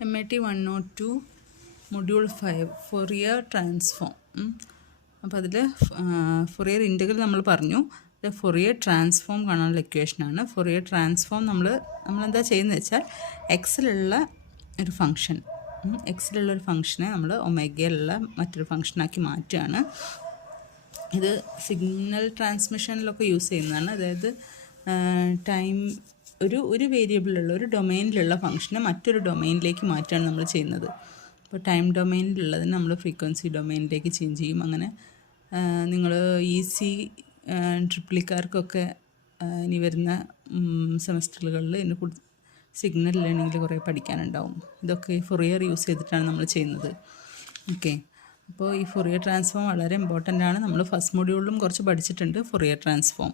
MAT 102 module 5 Fourier transform. അപ്പോൾ അതിൽ Fourier integral നമ്മൾ പറഞ്ഞു. ഇത് ഫൊറിയർ ട്രാൻസ്ഫോം കാണാനുള്ള ഇക്വേഷനാണ്. ഫൊറിയർ ട്രാൻസ്ഫോം നമ്മളെന്താ ചെയ്യുന്നത് വെച്ചാൽ എക്സിലുള്ള ഒരു ഫംഗ്ഷൻ എക്സിലുള്ള ഒരു ഫംഗ്ഷനെ നമ്മൾ ഒമേഗയിലുള്ള മറ്റൊരു ഫംഗ്ഷനാക്കി മാറ്റുകയാണ്. ഇത് സിഗ്നൽ ട്രാൻസ്മിഷനിലൊക്കെ യൂസ് ചെയ്യുന്നതാണ്. അതായത് ടൈം ഒരു വേരിയബിളിലുള്ള ഒരു ഡൊമൈനിലുള്ള ഫംഗ്ഷനെ മറ്റൊരു ഡൊമൈനിലേക്ക് മാറ്റുകയാണ് നമ്മൾ ചെയ്യുന്നത്. അപ്പോൾ ടൈം ഡൊമൈനിലുള്ളതിന് നമ്മൾ ഫ്രീക്വൻസി ഡൊമൈനിലേക്ക് ചേഞ്ച് ചെയ്യും. അങ്ങനെ നിങ്ങൾ ഈസി ട്രിപ്പിളിക്കാർക്കൊക്കെ ഇനി വരുന്ന സെമസ്റ്ററുകളിൽ ഇതിനെ കുറിച്ച് സിഗ്നൽ ലേണിങ്ങിൽ കുറേ പഠിക്കാനുണ്ടാവും. ഇതൊക്കെ ഫൊറിയർ യൂസ് ചെയ്തിട്ടാണ് നമ്മൾ ചെയ്യുന്നത്. ഓക്കെ, അപ്പോൾ ഈ ഫൊറിയർ ട്രാൻസ്ഫോം വളരെ ഇമ്പോർട്ടൻ്റ് ആണ്. നമ്മൾ ഫസ്റ്റ് മൊഡ്യൂളിലും കുറച്ച് പഠിച്ചിട്ടുണ്ട് ഫൊറിയർ ട്രാൻസ്ഫോം.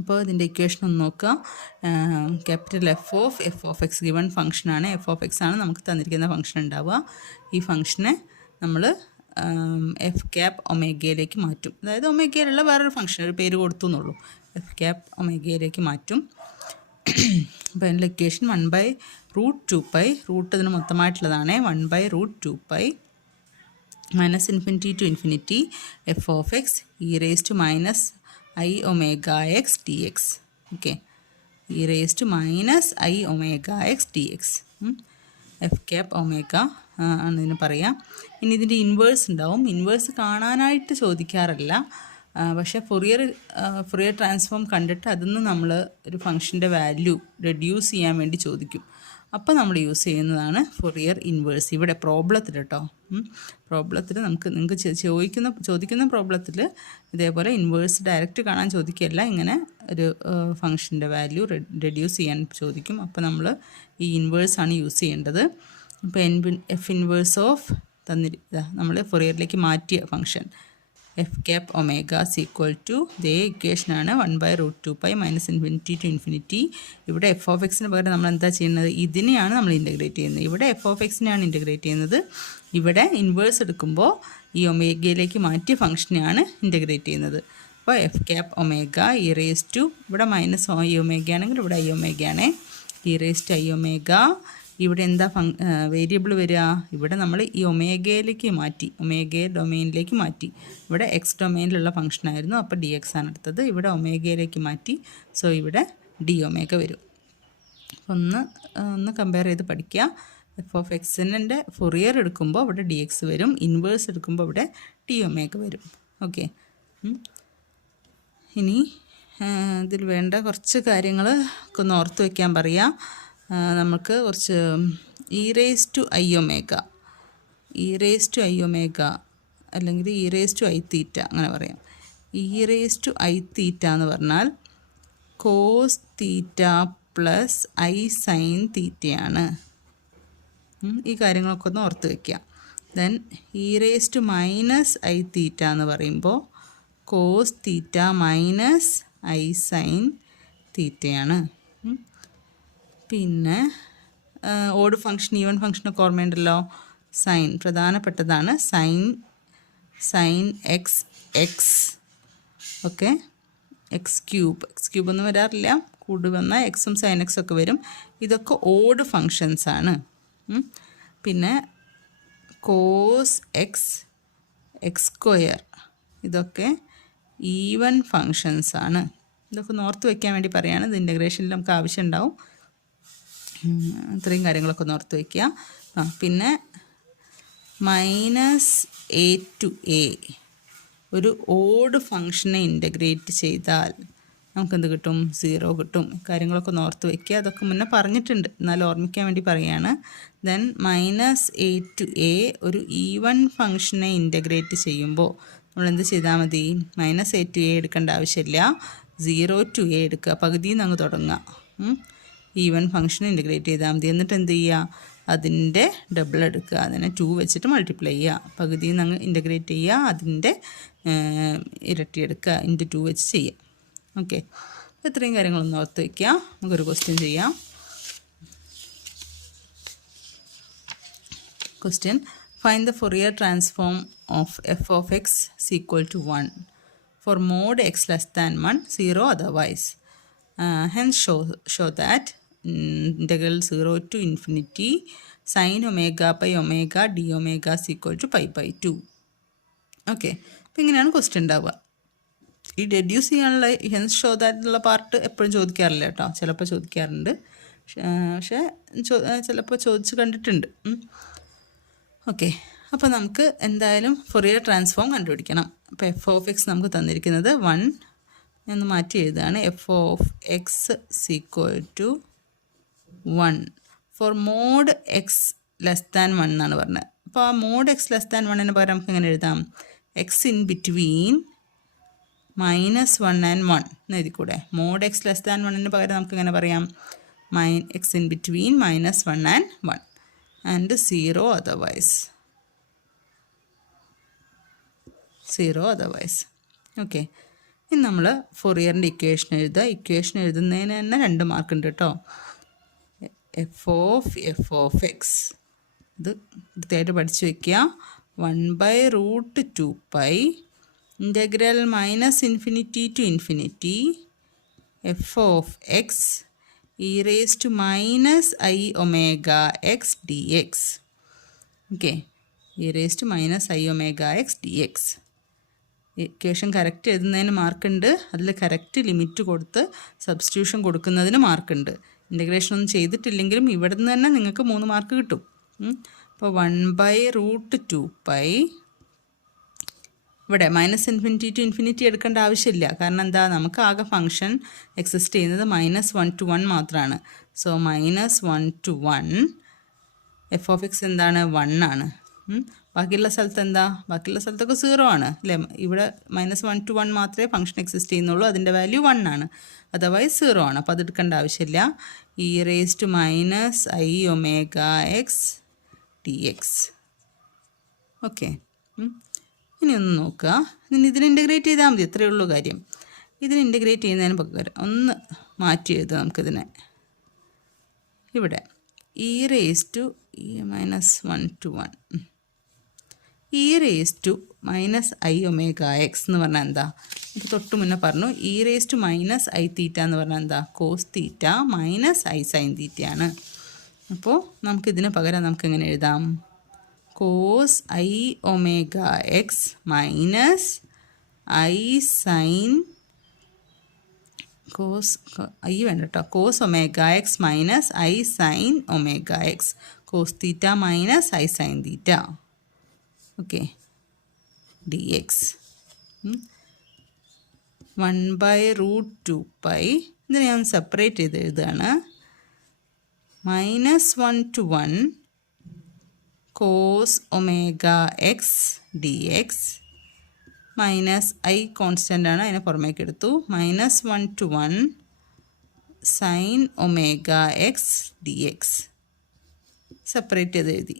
അപ്പോൾ ഇതിൻ്റെ ഇക്വേഷൻ ഒന്ന് നോക്കുക. Capital F of X given ഫംഗ്ഷനാണ്. എഫ് ഓഫ് എക്സ് ആണ് നമുക്ക് തന്നിരിക്കുന്ന ഫംഗ്ഷൻ ഉണ്ടാവുക. ഈ ഫംഗ്ഷനെ നമ്മൾ എഫ് ക്യാപ് ഒമേഗയിലേക്ക് മാറ്റും. അതായത് ഒമേഗയിലുള്ള വേറൊരു ഫംഗ്ഷൻ, ഒരു പേര് കൊടുത്തു എന്നുള്ളൂ. എഫ് ക്യാപ് ഒമേഗയിലേക്ക് മാറ്റും. അപ്പോൾ അതിൻ്റെ ഇക്വേഷൻ 1/√2π, റൂട്ട് അതിന് മൊത്തമായിട്ടുള്ളതാണ്. 1/√2π minus infinity to infinity f of x e raise to minus I omega x dx. Okay, e raise to minus I omega x dx. F cap omega ആണ് ഇതിന് പറയാം. ഇനി ഇതിൻ്റെ ഇൻവേഴ്സ് ഉണ്ടാവും. ഇൻവേഴ്സ് കാണാനായിട്ട് ചോദിക്കാറില്ല, പക്ഷേ ഫൊറിയർ ട്രാൻസ്ഫോം കണ്ടിട്ട് അതിന്ന് നമ്മൾ ഒരു ഫംഗ്ഷൻ്റെ വാല്യൂ റെഡ്യൂസ് ചെയ്യാൻ വേണ്ടി ചോദിക്കും. അപ്പോൾ നമ്മൾ യൂസ് ചെയ്യുന്നതാണ് ഫൊറിയർ ഇൻവേഴ്സ്. ഇവിടെ പ്രോബ്ലത്തിൽ കേട്ടോ, പ്രോബ്ലത്തിൽ നിങ്ങൾക്ക് ചോദിക്കുന്ന പ്രോബ്ലത്തിൽ ഇതേപോലെ ഇൻവേഴ്സ് ഡയറക്റ്റ് കാണാൻ ചോദിക്കുകയല്ല, ഇങ്ങനെ ഒരു ഫംഗ്ഷൻ്റെ വാല്യൂ റെഡ്യൂസ് ചെയ്യാൻ ചോദിക്കും. അപ്പോൾ നമ്മൾ ഈ ഇൻവേഴ്സാണ് യൂസ് ചെയ്യേണ്ടത്. ഇപ്പോൾ എഫ് ഇൻവേഴ്സ് ഓഫ് നമ്മൾ ഫൊറിയറിലേക്ക് മാറ്റിയ function F cap omega equal to ഇതേ ഇക്വേഷനാണ് 1/√2π മൈനസ് ഇൻഫിനിറ്റി ടു ഇൻഫിനിറ്റി. ഇവിടെ എഫ് ഓഫ് എക്സിന് പകരം നമ്മൾ എന്താ ചെയ്യുന്നത്? ഇതിനെയാണ് നമ്മൾ ഇൻ്റഗ്രേറ്റ് ചെയ്യുന്നത്. ഇവിടെ എഫ് ഓഫ് എക്സിനെയാണ് ഇൻ്റഗ്രേറ്റ് ചെയ്യുന്നത്. ഇവിടെ ഇൻവേഴ്സ് എടുക്കുമ്പോൾ ഈ ഒമേഗയിലേക്ക് മാറ്റിയ ഫംഗ്ഷനെയാണ് ഇൻ്റഗ്രേറ്റ് ചെയ്യുന്നത്. അപ്പോൾ F cap omega e raise to, ഇവിടെ മൈനസ് I ഒമേഗ ആണെങ്കിൽ ഇവിടെ I ഒമേഗ ആണ്. E raise to I omega. ഇവിടെ എന്താ വേരിയബിൾ വരിക? ഇവിടെ നമ്മൾ ഈ ഒമേഗയിലേക്ക് മാറ്റി, ഒമേഗയെ ഡൊമൈനിലേക്ക് മാറ്റി. ഇവിടെ എക്സ് ഡൊമൈനിലുള്ള ഫംഗ്ഷനായിരുന്നു, അപ്പോൾ ഡി എക്സ് ആണ് എടുത്തത്. ഇവിടെ ഒമേഗയിലേക്ക് മാറ്റി, സോ ഇവിടെ ഡി ഒമേഗ വരും. ഒന്ന് കമ്പയർ ചെയ്ത് പഠിക്കുക. എഫ് ഓഫ് എക്സിൻ്റെ ഫൊറിയർ എടുക്കുമ്പോൾ ഇവിടെ ഡി എക്സ് വരും, ഇൻവേഴ്സ് എടുക്കുമ്പോൾ ഇവിടെ ടി ഒമേഗ വരും. ഓക്കെ, ഇനി ഇതിൽ വേണ്ട കുറച്ച് കാര്യങ്ങൾ ഒന്ന് ഓർത്ത് വയ്ക്കാൻ പറയാം. നമുക്ക് കുറച്ച് e raise to I omega, e raise to I omega അല്ലെങ്കിൽ e raise to I theta അങ്ങനെ പറയാം. E raise to I theta എന്ന് പറഞ്ഞാൽ cos theta plus I sine തീറ്റയാണ്. ഈ കാര്യങ്ങളൊക്കെ ഒന്ന് ഓർത്ത് വയ്ക്കാം. Then e raise to minus I theta എന്ന് പറയുമ്പോൾ cos theta minus I sine തീറ്റയാണ്. പിന്നെ ഓഡ് ഫംഗ്ഷൻ ഈവൻ ഫംഗ്ഷനൊക്കെ ഓർമ്മയുണ്ടല്ലോ. സൈൻ പ്രധാനപ്പെട്ടതാണ്. Sine X okay, X cube ഒന്നും വരാറില്ല, കൂടി വന്നാൽ എക്സും സൈൻ എക്സും ഒക്കെ വരും. ഇതൊക്കെ ഓഡ് ഫങ്ഷൻസ് ആണ്. പിന്നെ കോസ് എക്സ് സ്ക്വയർ ഇതൊക്കെ ഈവൻ ഫങ്ഷൻസ് ആണ്. ഇതൊക്കെ ഓർത്ത് വയ്ക്കാൻ വേണ്ടി പറയുകയാണ്. ഇത് ഇൻ്റഗ്രേഷനിൽ നമുക്ക് ആവശ്യം ഉണ്ടാവും. ഇത്രയും കാര്യങ്ങളൊക്കെ ഒന്ന് ഓർത്ത് വയ്ക്കുക. പിന്നെ -a ഒരു ഓഡ് ഫംഗ്ഷനെ ഇൻ്റഗ്രേറ്റ് ചെയ്താൽ നമുക്കെന്ത് കിട്ടും? 0 കിട്ടും. കാര്യങ്ങളൊക്കെ ഒന്ന് ഓർത്ത് വയ്ക്കുക. അതൊക്കെ മുന്നേ പറഞ്ഞിട്ടുണ്ട്, എന്നാലും ഓർമ്മിക്കാൻ വേണ്ടി പറയുകയാണ്. ദെൻ -a ഒരു ഈവൻ ഫംഗ്ഷനെ ഇൻ്റഗ്രേറ്റ് ചെയ്യുമ്പോൾ നമ്മളെന്ത് ചെയ്താൽ മതി? -a എടുക്കേണ്ട ആവശ്യമില്ല, 0 to a എടുക്കുക. പകുതിയിൽ നിന്ന് അങ്ങ് തുടങ്ങുക. ഈവൻ ഫംഗ്ഷൻ ഇൻ്റഗ്രേറ്റ് ചെയ്താൽ മതി. എന്നിട്ട് എന്ത് ചെയ്യുക? അതിൻ്റെ ഡബിൾ എടുക്കുക, അതിനെ 2 വെച്ചിട്ട് മൾട്ടിപ്ലൈ ചെയ്യുക. പകുതിയിൽ നിന്ന് അങ്ങ് ഇൻ്റഗ്രേറ്റ് ചെയ്യുക, അതിൻ്റെ ഇരട്ടി എടുക്കുക, ഇൻറ്റു 2 വെച്ച് ചെയ്യുക. ഓക്കെ, ഇത്രയും കാര്യങ്ങളൊന്ന് ഓർത്ത് വയ്ക്കുക. നമുക്കൊരു ക്വസ്റ്റ്യൻ ചെയ്യാം. Question: find the Fourier transform of f of x equal to 1 for mod x less than 1, 0 otherwise. Hence show that integral 0 to infinity sine omega by omega d omega =π/2. Okay, അപ്പോൾ ഇങ്ങനെയാണ് question ഉണ്ടാവുക. ഈ deduce ചെയ്യാനുള്ള hence show ദാറ്റുള്ള part എപ്പോഴും ചോദിക്കാറില്ല കേട്ടോ, ചിലപ്പോൾ ചോദിക്കാറുണ്ട്, പക്ഷേ ചിലപ്പോൾ ചോദിച്ച് കണ്ടിട്ടുണ്ട്. ഓക്കെ, അപ്പോൾ നമുക്ക് എന്തായാലും ഫൊറിയർ ട്രാൻസ്ഫോം കണ്ടുപിടിക്കണം. അപ്പോൾ f(x) നമുക്ക് തന്നിരിക്കുന്നത് 1 എന്ന് മാറ്റി എഴുതുകയാണ്. f(x) = 1 for mod X less than 1 എന്നാണ് പറഞ്ഞത്. അപ്പോൾ ആ മോഡ് എക്സ് ലെസ് ദാൻ 1 പകരം നമുക്ക് എങ്ങനെ എഴുതാം? എക്സ് ഇൻ ബിറ്റ്വീൻ -1 and 1 എന്ന് എഴുതിക്കൂടെ? മോഡ് എക്സ് ലെസ് ദാൻ 1 പകരം നമുക്ക് എങ്ങനെ പറയാം? X in between -1 and 1 and 0 otherwise. Okay, ഇനി നമ്മൾ ഫൊറിയറിൻ്റെ ഇക്വേഷൻ എഴുതുക. ഇക്വേഷൻ എഴുതുന്നതിന് തന്നെ 2 മാർക്ക് ഉണ്ട് കേട്ടോ. f(x) ഇത് കൃത്യമായിട്ട് പഠിച്ചു വയ്ക്കുക. 1/√2π integral -∞ to ∞ f(x) e⁻⁻⁰x dx. Okay, e⁻⁻⁰x dx. Equation correct എഴുതുന്നതിന് മാർക്കുണ്ട്, അതിൽ കറക്റ്റ് ലിമിറ്റ് കൊടുത്ത് സബ്സ്റ്റിറ്റ്യൂഷൻ കൊടുക്കുന്നതിന് മാർക്കുണ്ട്. ഇൻ്റഗ്രേഷൻ ഒന്നും ചെയ്തിട്ടില്ലെങ്കിലും ഇവിടെ നിന്ന് തന്നെ നിങ്ങൾക്ക് 3 മാർക്ക് കിട്ടും. അപ്പോൾ 1/√2π ഇവിടെ -∞ to ∞ എടുക്കേണ്ട ആവശ്യമില്ല. കാരണം എന്താ, നമുക്ക് ആകെ ഫംഗ്ഷൻ എക്സിസ്റ്റ് ചെയ്യുന്നത് -1 to 1 മാത്രമാണ്. സോ -1 to 1 f(x) എന്താണ്? 1 ആണ്. ബാക്കിയുള്ള സ്ഥലത്ത് എന്താ? ബാക്കിയുള്ള സ്ഥലത്തൊക്കെ 0 ആണ് അല്ലേ? ഇവിടെ -1 to 1 മാത്രമേ ഫംഗ്ഷൻ എക്സിസ്റ്റ് ചെയ്യുന്നുള്ളൂ, അതിൻ്റെ വാല്യൂ 1 ആണ്, അതർവൈസ് 0 ആണ്. അപ്പോൾ അതെടുക്കേണ്ട ആവശ്യമില്ല. e⁻⁻⁰x dx. ഓക്കെ, ഇനി ഒന്ന് നോക്കുക. ഇതിന് ഇൻ്റഗ്രേറ്റ് ചെയ്താൽ മതി, ഇത്രയേ ഉള്ളൂ കാര്യം. ഇതിന് ഇൻ്റഗ്രേറ്റ് ചെയ്യുന്നതിന് പകരം ഒന്ന് മാറ്റി എഴുതുക നമുക്കിതിനെ. ഇവിടെ e⁻⁻1 to 1 e⁻⁻⁰x എന്ന് പറഞ്ഞാൽ എന്താ? ഇപ്പോൾ തൊട്ട് മുന്നേ പറഞ്ഞു e⁻⁻⁰θ എന്ന് പറഞ്ഞാൽ എന്താ? cos θ - i sin θ ആണ്. അപ്പോൾ നമുക്കിതിന് പകരം നമുക്ക് എങ്ങനെ എഴുതാം? cos i⁻x - i sin cos i വേണ്ട കേട്ടോ, cos ωx - i sin ωx cos θ - i sin θ. Okay, dx 1/√2π. ഇതിനെ ഞാൻ സെപ്പറേറ്റ് ചെയ്ത് എഴുതുകയാണ്. -1 to 1 cos ωx dx - i constant ആണ്, അതിനെ പുറമേക്ക് എടുത്തു. -1 to 1 sin ωx dx separate ചെയ്ത് എഴുതി.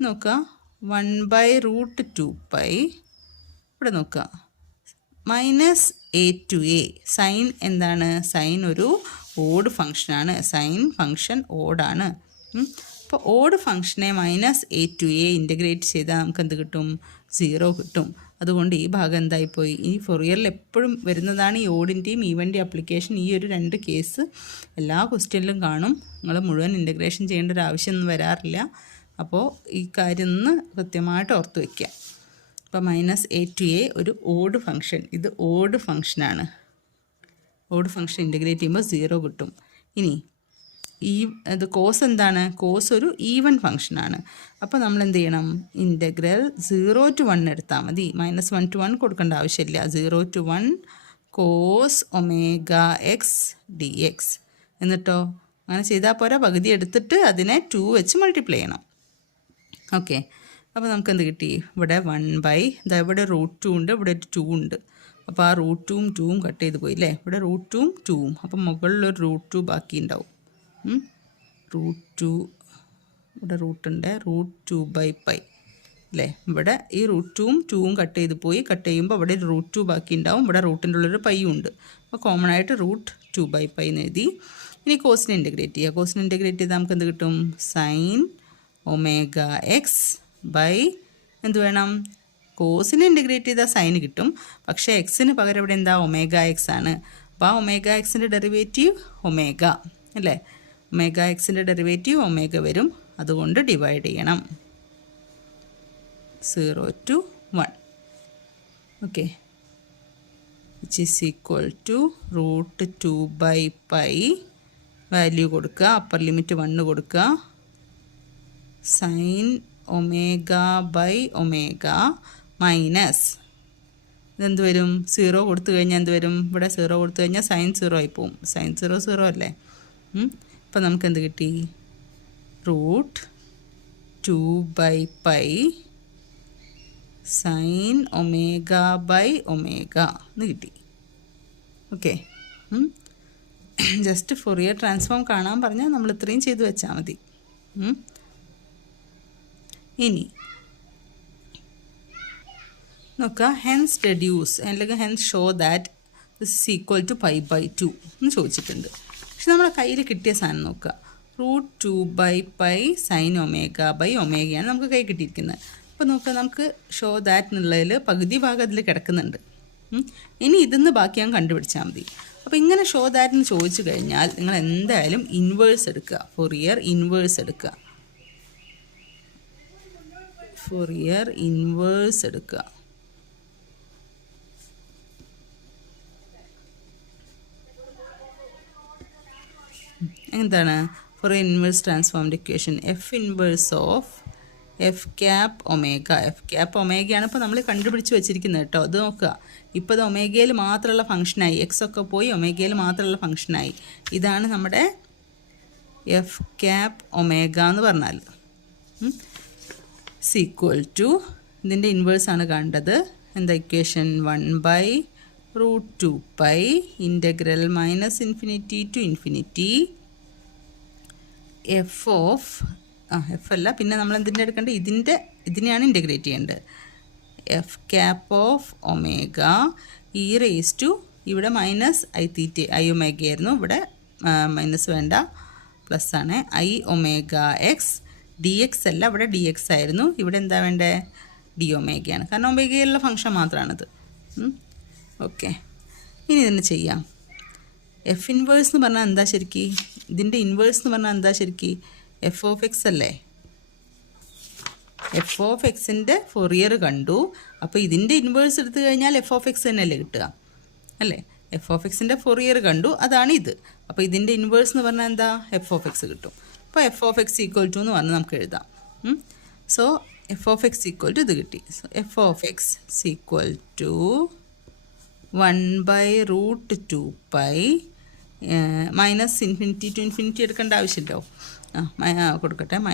നോക്കുക, 1/√2π ഇവിടെ നോക്കുക, -a to a. സൈൻ എന്താണ്? സൈൻ ഒരു ഓഡ് ഫംഗ്ഷനാണ്. സൈൻ ഫംഗ്ഷൻ ഓഡാണ്. അപ്പോൾ ഓഡ് ഫംഗ്ഷനെ -a to a ഇൻ്റഗ്രേറ്റ് ചെയ്താൽ നമുക്ക് എന്ത് കിട്ടും? 0 കിട്ടും. അതുകൊണ്ട് ഈ ഭാഗം എന്തായിപ്പോയി? ഈ ഫൊറിയറിൽ എപ്പോഴും വരുന്നതാണ് ഈ ഓഡിൻ്റെയും ഈവൻ്റെയും ആപ്ലിക്കേഷൻ. ഈ ഒരു 2 കേസ് എല്ലാ ക്വസ്റ്റ്യനിലും കാണും. നിങ്ങൾ മുഴുവൻ ഇൻ്റഗ്രേഷൻ ചെയ്യേണ്ട ഒരു ആവശ്യമൊന്നും വരാറില്ല. അപ്പോൾ ഈ കാര്യം ഒന്ന് കൃത്യമായിട്ട് ഓർത്ത് വയ്ക്കുക. അപ്പോൾ -a to a ഒരു ഓഡ് ഫംഗ്ഷൻ, ഇത് ഓഡ് ഫംഗ്ഷനാണ്. ഓഡ് ഫംഗ്ഷൻ ഇൻ്റഗ്രേറ്റ് ചെയ്യുമ്പോൾ 0 കിട്ടും. ഇനി ഇത് കോസ് എന്താണ്? കോസ് ഒരു ഈവൻ ഫംഗ്ഷനാണ്. അപ്പോൾ നമ്മൾ എന്ത് ചെയ്യണം? ഇൻ്റഗ്രൽ 0 to 1 എടുത്താൽ മതി. -1 to 1 കൊടുക്കേണ്ട ആവശ്യമില്ല. 0 to 1 cos ωx dx. എന്നിട്ടോ അങ്ങനെ ചെയ്താൽ പോരാ, പകുതി എടുത്തിട്ട് അതിനെ 2 വെച്ച് മൾട്ടിപ്ലൈ ചെയ്യണം. ഓക്കെ, അപ്പോൾ നമുക്ക് എന്ത് കിട്ടി? ഇവിടെ 1/, ഇതാ ഇവിടെ √2 ഉണ്ട്, ഇവിടെ ഒരു 2 ഉണ്ട്. അപ്പോൾ ആ √2ഉം 2ഉം കട്ട് ചെയ്ത് പോയി അല്ലേ? ഇവിടെ √2ഉം 2ഉം, അപ്പം മുകളിലൊരു √2 ബാക്കി ഉണ്ടാവും. √2 ഇവിടെ റൂട്ടുണ്ട്, √2/π അല്ലേ? ഇവിടെ ഈ √2ഉം 2ഉം കട്ട് ചെയ്ത് പോയി. കട്ട് ചെയ്യുമ്പോൾ ഇവിടെ ഒരു √2 ബാക്കി ഉണ്ടാവും, ഇവിടെ റൂട്ടിൻ്റെ ഉള്ളൊരു പൈയും ഉണ്ട്. അപ്പോൾ കോമൺ ആയിട്ട് √2/π എന്ന് എഴുതി. ഇനി കോസിനെ ഇൻ്റഗ്രേറ്റ് ചെയ്യുക. കോസിനെ ഇൻ്റഗ്രേറ്റ് ചെയ്താൽ നമുക്ക് എന്ത് കിട്ടും? സൈൻ ωx ബൈ എന്ത് വേണം? കോസിനെ ഇൻ്റഗ്രേറ്റ് ചെയ്താൽ സൈന് കിട്ടും, പക്ഷേ എക്സിന് പകരം ഇവിടെ എന്താ? ωx ആണ്. അപ്പോൾ ആ ωxൻ്റെ ഡെറിവേറ്റീവ് ഒമേഗ അല്ലേ? ഒമേഗ എക്സിൻ്റെ ഡെറിവേറ്റീവ് ഒമേഗ വരും, അതുകൊണ്ട് ഡിവൈഡ് ചെയ്യണം. 0 to 1. Okay, which is equal to √2/π. Value കൊടുക്കുക, അപ്പർ ലിമിറ്റ് 1 കൊടുക്കുക. സൈൻ ω/ω മൈനസ് ഇതെന്ത് വരും? 0 കൊടുത്തു കഴിഞ്ഞാൽ എന്ത് വരും? ഇവിടെ 0 കൊടുത്തു കഴിഞ്ഞാൽ സൈൻ 0 ആയി പോവും. സൈൻ 0 അല്ലേ? അപ്പം നമുക്ക് എന്ത് കിട്ടി? √2/π സൈൻ ω/ω എന്ന് കിട്ടി. ഓക്കെ, ജസ്റ്റ് ഫൊറിയർ ട്രാൻസ്ഫോം കാണാൻ പറഞ്ഞാൽ നമ്മൾ ഇത്രയും ചെയ്ത് വെച്ചാൽ മതി. ഇനി നോക്കുക, ഹെൻസ് ഡെഡ്യൂസ് അല്ലെങ്കിൽ hence show that this is equal to π/2 എന്ന് ചോദിച്ചിട്ടുണ്ട്. പക്ഷെ നമ്മുടെ കയ്യിൽ കിട്ടിയ സാധനം നോക്കുക, √2/π സൈൻ ω/ω നമുക്ക് കൈ കിട്ടിയിരിക്കുന്നത്. അപ്പോൾ നോക്കുക, നമുക്ക് ഷോ ദാറ്റ് എന്നുള്ളതിൽ പകുതി ഭാഗം അതിൽ കിടക്കുന്നുണ്ട്. ഇനി ഇതിന്ന് ബാക്കി ഞാൻ കണ്ടുപിടിച്ചാൽ മതി. അപ്പോൾ ഇങ്ങനെ ഷോ ദാറ്റ് എന്ന് ചോദിച്ചു കഴിഞ്ഞാൽ നിങ്ങൾ എന്തായാലും ഇൻവേഴ്സ് എടുക്കുക, ഫൊറിയർ ഇൻവേഴ്സ് എടുക്കുക. ഫൊറിയർ ഇൻവേഴ്സ് എടുക്കുക. എന്താണ് Fourier inverse transformed equation? F inverse of f cap omega. F cap ഒമേഗയാണ് ഇപ്പോൾ നമ്മൾ കണ്ടുപിടിച്ച് വെച്ചിരിക്കുന്നത് കേട്ടോ. അത് നോക്കുക, ഇപ്പോൾ അത് ഒമേഗയിൽ മാത്രമുള്ള ഫംഗ്ഷനായി, എക്സ് ഒക്കെ പോയി ഒമേഗയിൽ മാത്രമുള്ള ഫംഗ്ഷനായി. ഇതാണ് നമ്മുടെ എഫ് ക്യാപ് ഒമേഗ എന്ന് പറഞ്ഞാൽ. ഈക്വൽ ടു ഇതിൻ്റെ ഇൻവേഴ്സാണ് കണ്ടത്. എന്താ equation? 1/√2π integral -∞ to ∞ f of f അല്ല, പിന്നെ നമ്മൾ എന്തിൻ്റെ എടുക്കേണ്ടത്? ഇതിനെയാണ് ഇൻ്റഗ്രേറ്റ് ചെയ്യേണ്ടത്. F cap of omega e⁻, ഇവിടെ -i⁻θ i⁻ ആയിരുന്നു, ഇവിടെ മൈനസ് വേണ്ട, പ്ലസ് ആണ്, i⁻x dx അല്ല, ഇവിടെ dx ആയിരുന്നു, ഇവിടെ എന്താ വേണ്ടേ? dω-യാണ്, കാരണം ഒമേഗയിലുള്ള ഫംഗ്ഷൻ മാത്രമാണിത്. ഓക്കെ, ഇനി ഇതിന് ചെയ്യാം. എഫ് ഇൻവേഴ്സ് എന്ന് പറഞ്ഞാൽ എന്താ ശരിക്ക്? ഇതിൻ്റെ ഇൻവേഴ്സ് എന്ന് പറഞ്ഞാൽ എന്താ ശരിക്ക്? എഫ് ഓഫ് എക്സ് അല്ലേ? എഫ് ഓഫ് എക്സിൻ്റെ ഫൊറിയർ കണ്ടു, അപ്പോൾ ഇതിൻ്റെ ഇൻവേഴ്സ് എടുത്തു കഴിഞ്ഞാൽ എഫ് ഓഫ് എക്സ് തന്നെയല്ലേ കിട്ടുക, അല്ലേ? എഫ് ഓഫ് എക്സിൻ്റെ ഫൊറിയർ കണ്ടു, അതാണ് ഇത്. അപ്പോൾ ഇതിൻ്റെ ഇൻവേഴ്സ് എന്ന് പറഞ്ഞാൽ എന്താ? എഫ് ഓഫ് എക്സ് കിട്ടും. അപ്പോൾ f of x equal to എന്ന് പറഞ്ഞ് നമുക്ക് എഴുതാം. So F of x equal to ഇത് കിട്ടി. So F of x equal to 1/√2π -∞ to ∞ എടുക്കേണ്ട ആവശ്യമില്ലോ. കൊടുക്കട്ടെ, -∞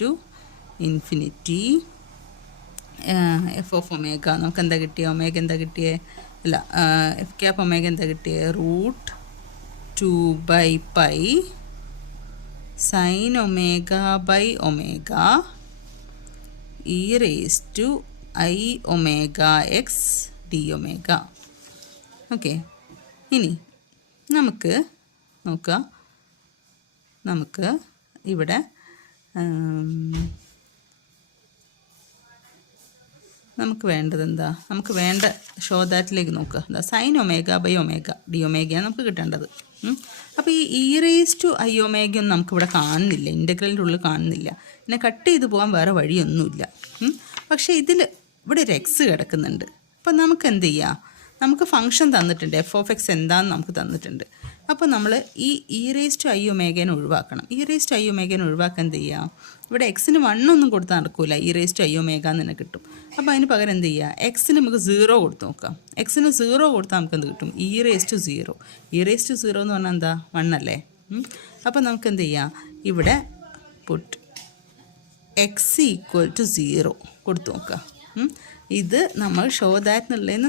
to ∞ എഫ് ഓഫ് ഒമേഗ. നമുക്ക് എന്താ കിട്ടിയത്? ഒമേഗ എന്താ കിട്ടിയത്? അല്ല, എഫ് ക്യാപ് ഒമേഗ എന്താ കിട്ടിയത്? √2/π സൈൻ ω/ω e⁻⁻x dω. ഓക്കെ, ഇനി നമുക്ക് നോക്കാം, നമുക്ക് ഇവിടെ നമുക്ക് വേണ്ടത് എന്താ? നമുക്ക് വേണ്ട ഷോ ദാറ്റിലേക്ക് നോക്കുക. എന്താ? സൈൻ ω/ω dω നമുക്ക് കിട്ടേണ്ടത്. അപ്പോൾ ഈ e⁻ ഒന്നും നമുക്കിവിടെ കാണുന്നില്ല, ഇൻ്റഗ്രലിൻ്റെ ഉള്ളിൽ കാണുന്നില്ല. പിന്നെ കട്ട് ചെയ്ത് പോകാൻ വേറെ വഴിയൊന്നുമില്ല. പക്ഷേ ഇവിടെ ഒരു എക്സ് കിടക്കുന്നുണ്ട്. അപ്പം നമുക്ക് എന്ത് ചെയ്യാം? നമുക്ക് ഫംഗ്ഷൻ തന്നിട്ടുണ്ട്, എഫ് ഓഫ് എക്സ് എന്താണെന്ന് നമുക്ക് തന്നിട്ടുണ്ട്. അപ്പോൾ നമ്മൾ ഈ e⁻ ഒഴിവാക്കണം. e⁻ ഒഴിവാക്കാൻ എന്ത് ചെയ്യാം? ഇവിടെ എക്സിന് 1 ഒന്നും കൊടുത്താൽ നടക്കില്ല, e⁻ എന്ന് തന്നെ കിട്ടും. അപ്പോൾ അതിന് പകരം എന്ത് ചെയ്യുക? എക്സിന് നമുക്ക് 0 കൊടുത്ത് നോക്കാം. എക്സിന് 0 കൊടുത്താൽ നമുക്ക് എന്ത് കിട്ടും? e⁻0. e⁻0 എന്ന് പറഞ്ഞാൽ എന്താ? 1 അല്ലേ? അപ്പോൾ നമുക്ക് എന്ത് ചെയ്യാം? ഇവിടെ പുട്ട് എക്സ് ഈക്വൽ ടു 0 കൊടുത്തു നോക്കുക. ഇത് നമ്മൾ ഷോ ദാറ്റ് എന്നുള്ളതെന്ന്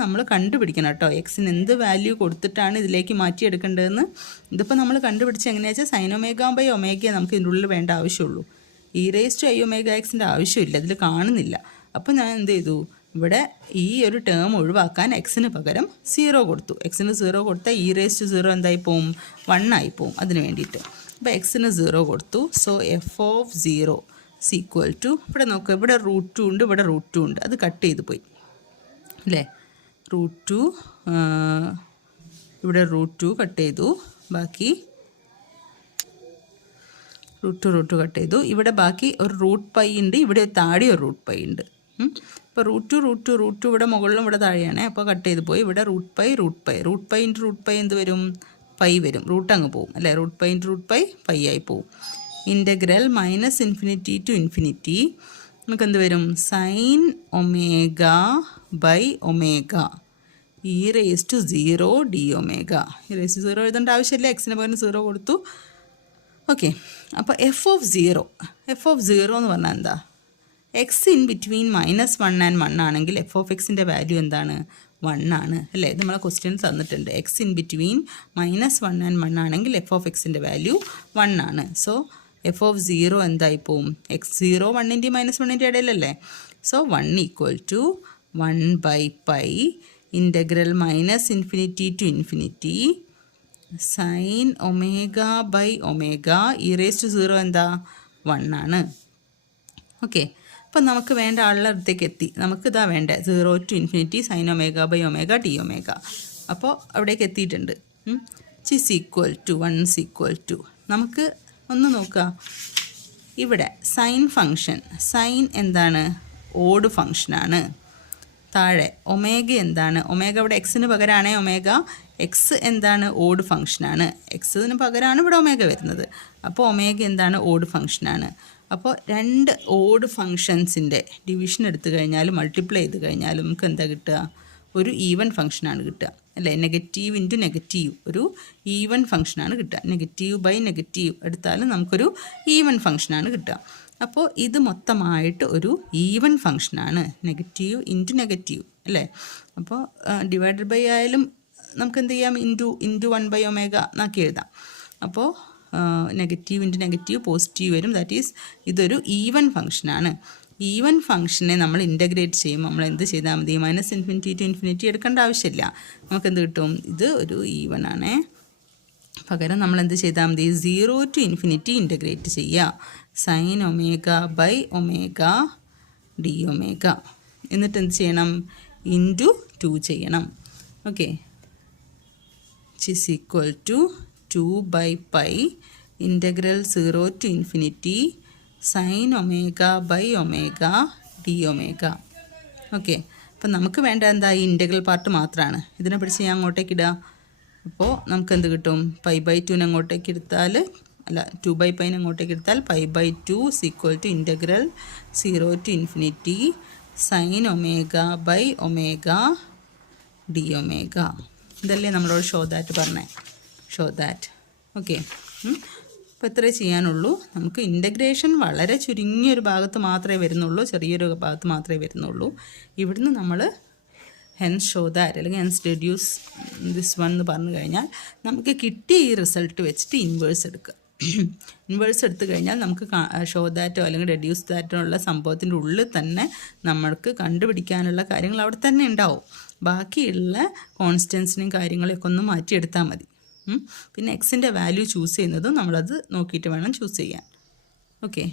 നമ്മൾ കണ്ടുപിടിക്കണം കേട്ടോ. എക്സിന് എന്ത് വാല്യൂ കൊടുത്തിട്ടാണ് ഇതിലേക്ക് മാറ്റിയെടുക്കേണ്ടതെന്ന് ഇതിപ്പോൾ നമ്മൾ കണ്ടുപിടിച്ച് എങ്ങനെയാണെന്ന് വെച്ചാൽ സൈൻ ω/ω നമുക്ക് ഇതിൻ്റെ ഉള്ളിൽ വേണ്ട ആവശ്യമുള്ളൂ. e⁻ ആവശ്യമില്ല, ഇതിൽ കാണുന്നില്ല. അപ്പോൾ ഞാൻ എന്ത് ചെയ്തു? ഇവിടെ ഈ ഒരു ടേം ഒഴിവാക്കാൻ എക്സിന് പകരം 0 കൊടുത്തു. എക്സിന് 0 കൊടുത്താൽ e⁻0 എന്തായി പോവും? 1 ആയി പോവും. അതിന് വേണ്ടിയിട്ട് അപ്പോൾ എക്സിന് 0 കൊടുത്തു. So F of 0 equal to, ഇവിടെ നോക്കുക, ഇവിടെ √2 ഉണ്ട്, ഇവിടെ √2 ഉണ്ട്, അത് കട്ട് ചെയ്ത് പോയി അല്ലേ? √2 ഇവിടെ √2 കട്ട് ചെയ്തു, ബാക്കി √2 കട്ട് ചെയ്തു. ഇവിടെ ബാക്കി ഒരു √π ഉണ്ട്, ഇവിടെ താഴെ ഒരു √π ഉണ്ട്. ഇപ്പോൾ √2 ഇവിടെ മുകളിലും ഇവിടെ താഴെയാണ്. അപ്പോൾ കട്ട് ചെയ്ത് പോയി. ഇവിടെ √π ഇൻറ്റു √π എന്ത് വരും? പൈ വരും. റൂട്ട് അങ്ങ് പോവും അല്ലേ? √π ഇൻറ്റു √π പൈ ആയി പോവും. ഇൻ്റഗ്രൽ -∞ ടു ∞ നമുക്ക് എന്ത് വരും? sin ω/ω e⁻0 dω. e⁻0 എഴുതേണ്ട ആവശ്യമില്ല, എക്സിന് പകരം 0 കൊടുത്തു. ഓക്കെ, അപ്പോൾ f(0) എന്ന് പറഞ്ഞാൽ എന്താ? എക്സ് ഇൻ ബിറ്റ്വീൻ -1 and 1 ആണെങ്കിൽ f(x)ൻ്റെ വാല്യൂ എന്താണ്? 1 ആണ് അല്ലേ? ഇത് നമ്മളെ ക്വസ്റ്റ്യൻസ് തന്നിട്ടുണ്ട്. എക്സ് ഇൻ ബിറ്റ്വീൻ -1 and 1 ആണെങ്കിൽ f(x)ൻ്റെ വാല്യൂ 1 ആണ്. സോ f(0) എന്തായി പോവും? x0 1ൻ്റെയും -1ൻ്റെയും ഇടയിലല്ലേ? So 1 = 1/π integral -∞ to ∞ sin ω/ω e⁻0 എന്താ? 1 ആണ്. ഓക്കെ, അപ്പം നമുക്ക് വേണ്ട ആളുടെ അടുത്തേക്ക് എത്തി. നമുക്കിതാ വേണ്ടേ 0 ടു ∞ sin ω/ω dω. അപ്പോൾ അവിടേക്ക് എത്തിയിട്ടുണ്ട്. =1 നമുക്ക് ഒന്ന് നോക്കുക. ഇവിടെ സൈൻ ഫങ്ഷൻ, സൈൻ എന്താണ്? ഓഡ് ഫങ്ഷനാണ്. താഴെ ഒമേഗ എന്താണ്? ഒമേഗ ഇവിടെ എക്സിന് പകരമാണ് ഒമേഗ. എക്സ് എന്താണ്? ഓഡ് ഫങ്ഷനാണ്. എക്സിന് പകരമാണ് ഇവിടെ ഒമേഗ വരുന്നത്. അപ്പോൾ ഒമേഗ എന്താണ്? ഓഡ് ഫങ്ഷനാണ്. അപ്പോൾ രണ്ട് ഓഡ് ഫങ്ഷൻസിൻ്റെ ഡിവിഷൻ എടുത്തു കഴിഞ്ഞാൽ, മൾട്ടിപ്ലൈ ചെയ്ത് കഴിഞ്ഞാൽ നമുക്ക് എന്താ കിട്ടുക? ഒരു ഈവൻ ഫങ്ഷനാണ് കിട്ടുക അല്ലേ? നെഗറ്റീവ് ഇൻറ്റു നെഗറ്റീവ് ഒരു ഈവൻ ഫങ്ഷനാണ് കിട്ടുക. നെഗറ്റീവ് എടുത്താലും നമുക്കൊരു ഈവൻ ഫങ്ഷനാണ് കിട്ടുക. അപ്പോൾ ഇത് മൊത്തമായിട്ട് ഒരു ഈവൻ ഫങ്ഷനാണ്. നെഗറ്റീവ് ഇൻറ്റു നെഗറ്റീവ് അല്ലേ? അപ്പോൾ ഡിവൈഡഡ് ബൈ ആയാലും നമുക്ക് എന്ത് ചെയ്യാം? ഇൻറ്റു 1/ω എന്നാക്കി എഴുതാം. അപ്പോൾ നെഗറ്റീവ് ഇൻറ്റു നെഗറ്റീവ് പോസിറ്റീവ് വരും. ദാറ്റ് ഈസ് ഇതൊരു ഈവൻ ഫങ്ഷനാണ്. ഈവൻ ഫങ്ഷനെ നമ്മൾ ഇൻ്റഗ്രേറ്റ് ചെയ്യുമ്പോൾ നമ്മൾ എന്ത് ചെയ്താൽ മതി? -∞ ടു ∞ എടുക്കേണ്ട ആവശ്യമില്ല. നമുക്ക് എന്ത് കിട്ടും? ഇത് ഒരു ഈവൻ ആണേ. പകരം നമ്മൾ എന്ത് ചെയ്താൽ മതി? 0 ടു ∞ ഇൻ്റഗ്രേറ്റ് ചെയ്യുക. sin ω/ω dω. എന്നിട്ട് എന്ത് ചെയ്യണം? ഇൻറ്റു 2 ചെയ്യണം. Okay, =2/π integral 0 to ∞ sin ω/ω dω. Okay, അപ്പം നമുക്ക് വേണ്ട എന്താ? ഈ ഇൻ്റഗ്രൽ പാർട്ട് മാത്രമാണ്. ഇതിനെ പിടിച്ച് ഞാൻ അങ്ങോട്ടേക്ക് ഇടുക. അപ്പോൾ നമുക്ക് എന്ത് കിട്ടും? π/2 അങ്ങോട്ടേക്ക് എടുത്താൽ, അല്ല 2/π അങ്ങോട്ടേക്ക് എടുത്താൽ π/2 = ഇൻ്റഗ്രൽ 0 ടു ∞ sin ω/ω dω. ഇതല്ലേ നമ്മളോട് ഷോ ദാറ്റ് പറഞ്ഞേ? Show that. ഓക്കെ, അപ്പോൾ ഇത്രേ ചെയ്യാനുള്ളൂ. നമുക്ക് ഇൻ്റഗ്രേഷൻ വളരെ ചുരുങ്ങിയൊരു ഭാഗത്ത് മാത്രമേ വരുന്നുള്ളൂ, ചെറിയൊരു ഭാഗത്ത് മാത്രമേ വരുന്നുള്ളൂ. ഇവിടുന്ന് നമ്മൾ ഹെൻസ് ഷോ ദാറ്റ് അല്ലെങ്കിൽ ഹെൻസ് ഡെഡ്യൂസ് ദിസ് വൺ എന്ന് പറഞ്ഞു കഴിഞ്ഞാൽ നമുക്ക് കിട്ടിയ ഈ റിസൾട്ട് വെച്ചിട്ട് ഇൻവേഴ്സ് എടുക്കുക. ഇൻവേഴ്സ് എടുത്തു കഴിഞ്ഞാൽ നമുക്ക് ഷോ ദാറ്റോ അല്ലെങ്കിൽ ഡെഡ്യൂസ് ദാറ്റോ ഉള്ള സംഭവത്തിൻ്റെ ഉള്ളിൽ തന്നെ നമ്മൾക്ക് കണ്ടുപിടിക്കാനുള്ള കാര്യങ്ങൾ അവിടെ തന്നെ ഉണ്ടാവും. ബാക്കിയുള്ള കോൺസ്റ്റൻസിനെയും കാര്യങ്ങളെയൊക്കെ ഒന്ന് മാറ്റിയെടുത്താൽ മതി. പിന്നെ എക്സിൻ്റെ വാല്യൂ ചൂസ് ചെയ്യുന്നതും നമ്മളത് നോക്കിയിട്ട് വേണം ചൂസ് ചെയ്യാൻ. ഓക്കെ.